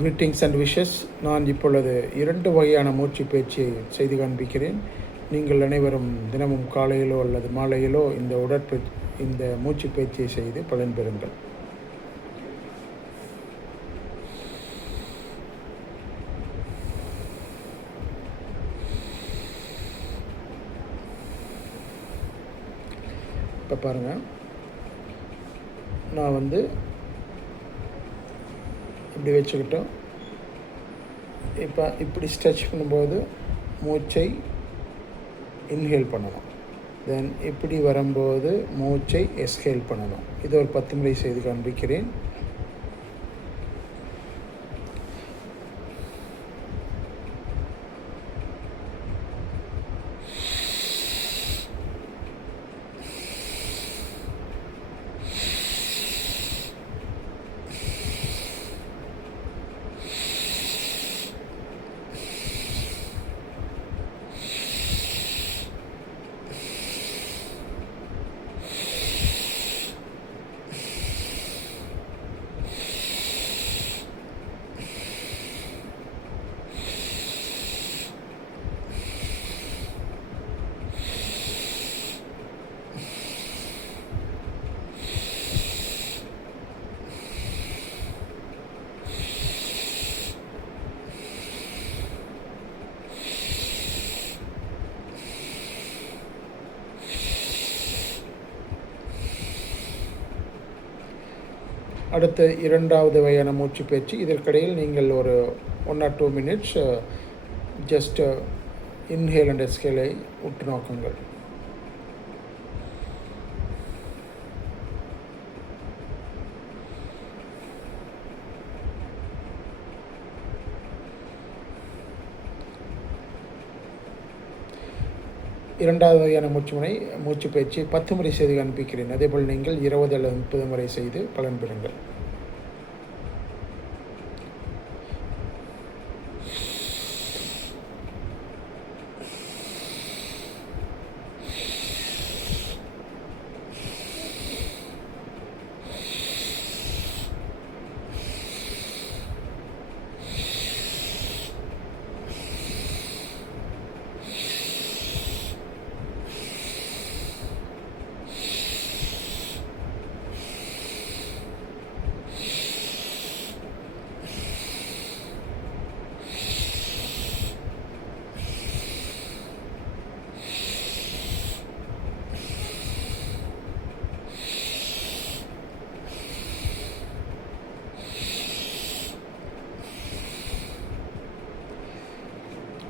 Greetings and wishes. நான் இப்பொழுது 2 வகையான மூச்சு பயிற்சியை செய்து காண்பிக்கிறேன். நீங்கள் அனைவரும் தினமும் காலையிலோ அல்லது மாலையிலோ இந்த மூச்சு பயிற்சியை செய்து பலன் பெறுங்கள். இப்போ பாருங்கள், நான் இப்படி வச்சுக்கிட்டோம். இப்போ இப்படி ஸ்ட்ரெச் பண்ணும்போது மூச்சை இன்ஹேல் பண்ணணும். தென் இப்படி வரும்போது மூச்சை எக்ஸ்ஹேல் பண்ணணும். இது ஒரு 10 முறை செய்து காண்பிக்கிறேன். அடுத்த 2வது வகையான மூச்சு பயிற்சி. இதற்கிடையில் நீங்கள் ஒரு 1 or 2 minutes just inhale and எக்ஸ்ஹேலை உற்று நோக்குங்கள். இரண்டாவது வகையான மூச்சு பயிற்சி 10 முறை செய்து காண்பிக்கிறேன். அதேபோல் நீங்கள் 20 அல்லது 30 முறை செய்து பலன் பெறுங்கள்.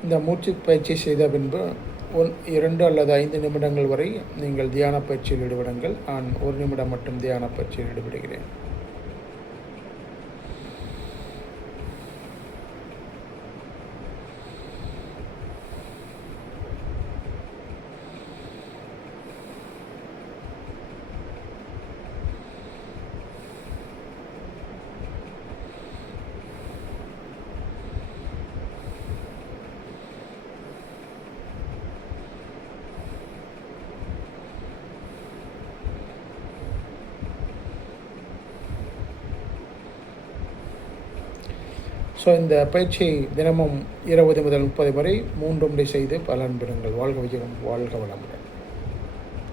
இந்த மூச்சு பயிற்சி செய்த பின்பு 2 அல்லது 5 நிமிடங்கள் வரை நீங்கள் தியான பயிற்சியில் ஈடுபடுங்கள். நான் 1 நிமிடம் மட்டும் தியான பயிற்சியில் ஈடுபடுகிறேன். ஸோ இந்த பயிற்சியை தினமும் 20 முதல் 30 வரை 3 முறை செய்து பலன் பெறுங்கள். வாழ்க வையகம், வாழ்க வளமுடன்.